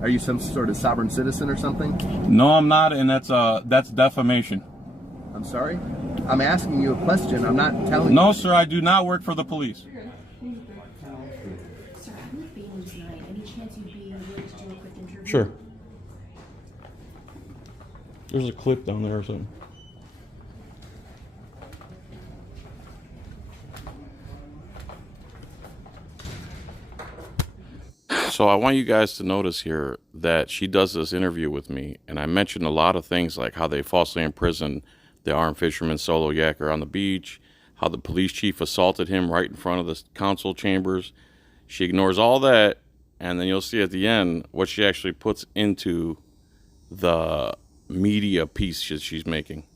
Are you some sort of sovereign citizen or something? No, I'm not, and that's defamation. I'm sorry? I'm asking you a question. I'm not telling you. No, sir, I do not work for the police. Sir, I'm with Bay News 9. Any chance you'd be willing to do a quick interview? Sure. There's a clip down there or something. So I want you guys to notice here that she does this interview with me, and I mentioned a lot of things like how they falsely imprisoned the armed fisherman Solo Yacker on the beach, how the police chief assaulted him right in front of the council chambers. She ignores all that, and then you'll see at the end what she actually puts into the media piece she's making.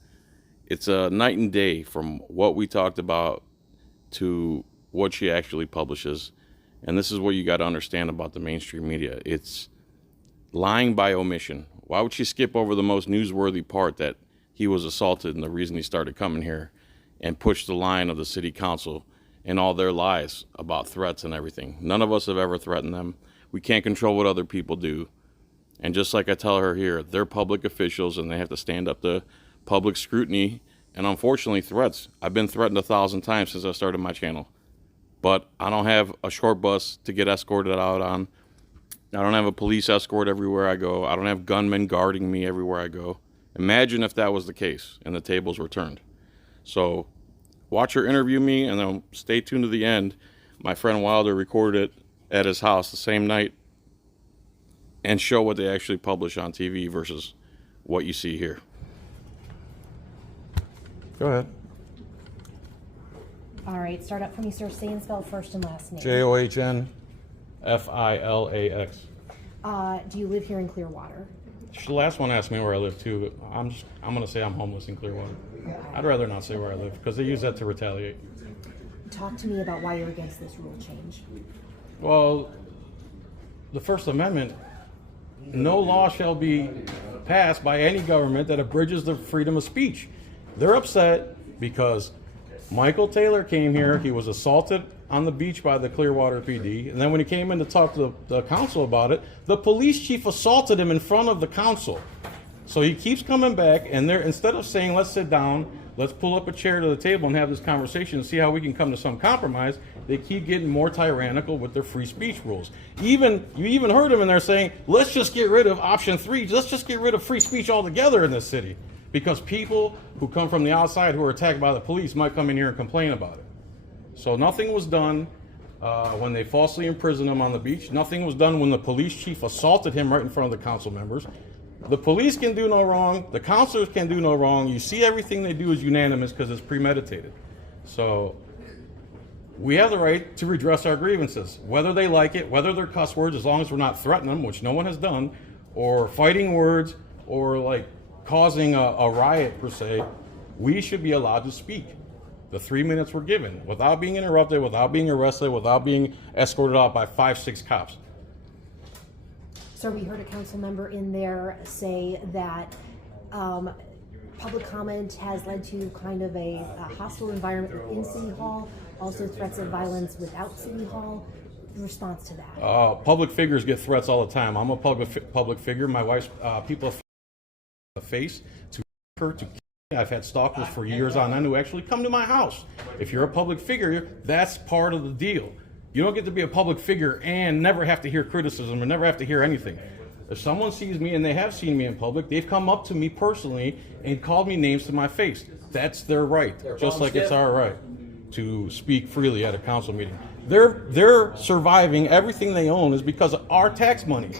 It's a night and day from what we talked about to what she actually publishes. And this is what you got to understand about the mainstream media. It's lying by omission. Why would she skip over the most newsworthy part, that he was assaulted and the reason he started coming here, and push the line of the city council and all their lies about threats and everything? None of us have ever threatened them. We can't control what other people do. And just like I tell her here, they're public officials and they have to stand up to public scrutiny and unfortunately threats. I've been threatened 1,000 times since I started my channel. But I don't have a short bus to get escorted out on. I don't have a police escort everywhere I go. I don't have gunmen guarding me everywhere I go. Imagine if that was the case and the tables were turned. So watch her interview me, and then stay tuned to the end. My friend Wilder recorded it at his house the same night and show what they actually publish on TV versus what you see here. Go ahead. All right, start up for me, sir. Say and spell first and last name. Johnfilax. Do you live here in Clearwater? The last one asked me where I live too. But I'm going to say I'm homeless in Clearwater. Okay. I'd rather not say where I live because they use that to retaliate. Talk to me about why you're against this rule change. Well, the First Amendment, no law shall be passed by any government that abridges the freedom of speech. They're upset because Michael Taylor came here. He was assaulted on the beach by the Clearwater PD. And then when he came in to talk to the council about it, the police chief assaulted him in front of the council. So he keeps coming back, and they're, instead of saying, let's sit down, let's pull up a chair to the table and have this conversation and see how we can come to some compromise, they keep getting more tyrannical with their free speech rules. You even heard them in there saying, let's just get rid of option 3. Let's just get rid of free speech altogether in this city. Because people who come from the outside who are attacked by the police might come in here and complain about it. So nothing was done when they falsely imprisoned him on the beach. Nothing was done when the police chief assaulted him right in front of the council members. The police can do no wrong. The councilors can do no wrong. You see everything they do is unanimous because it's premeditated. So we have the right to redress our grievances, whether they like it, whether they're cuss words, as long as we're not threatening them, which no one has done, or fighting words, or like causing a riot per se. We should be allowed to speak. The 3 minutes we're given without being interrupted, without being arrested, without being escorted out by 5-6 cops. Sir, we heard a council member in there say that public comment has led to kind of a hostile environment within City Hall, also threats of violence without City Hall. Response to that? Public figures get threats all the time. I'm a public figure. My wife's people have a face to her to. I've had stalkers for years on end who actually come to my house. If you're a public figure, that's part of the deal. You don't get to be a public figure and never have to hear criticism or never have to hear anything. If someone sees me, and they have seen me in public, they've come up to me personally and called me names to my face. That's their right, just like it's our right to speak freely at a council meeting. They're surviving. Everything they own is because of our tax money.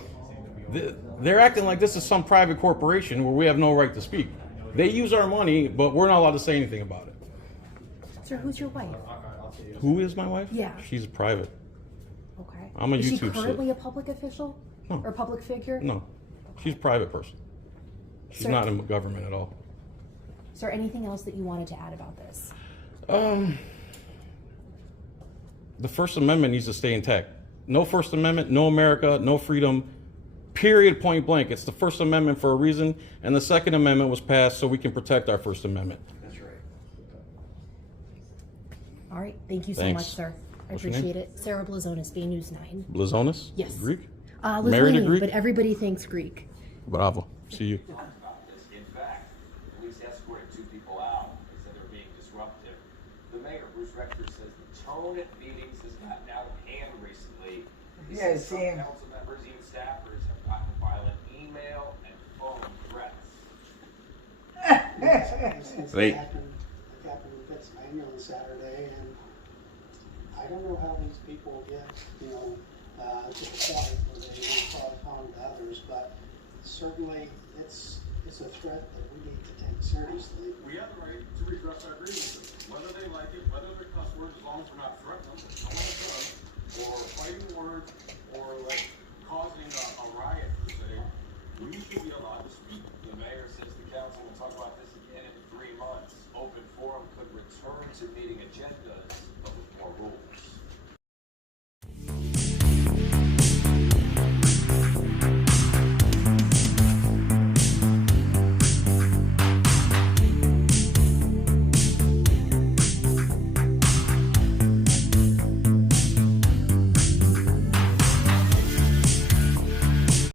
They're acting like this is some private corporation where we have no right to speak. They use our money, but we're not allowed to say anything about it. Sir, who's your wife? Who is my wife? Yeah. She's private. Okay. I'm a Is YouTube she currently star. a public official? No. Or a public figure? No, she's a private person. She's Sir, not in government at all. Sir, anything else that you wanted to add about this? The First Amendment needs to stay intact. No First Amendment, no America, no freedom, period, point blank. It's the First Amendment for a reason, and the Second Amendment was passed so we can protect our First Amendment. That's right. All right. Thank you so Thanks. much, sir. I What's your appreciate it. Sarah Blazonis, Bay News 9. Blazonis? Yes. Greek? Married a Lithuanian, Greek? but everybody thinks Greek. Bravo. See you. About this. In fact, police escorted 2 people out. They said they're being disruptive. The mayor, Bruce Rector, says the tone at meetings has gotten out of hand recently. He Yeah, says some same. council members, even staffers, have gotten violent email and phone threats. Wait. It happened in Pennsylvania on Saturday, and I don't know how these people get, to the point where they want to cause harm to others, but certainly it's a threat that we need to take seriously. We have the right to redress our grievances, whether they like it, whether they're cuss words, as long as we're not threatening them, calling them, or fighting words, or like causing a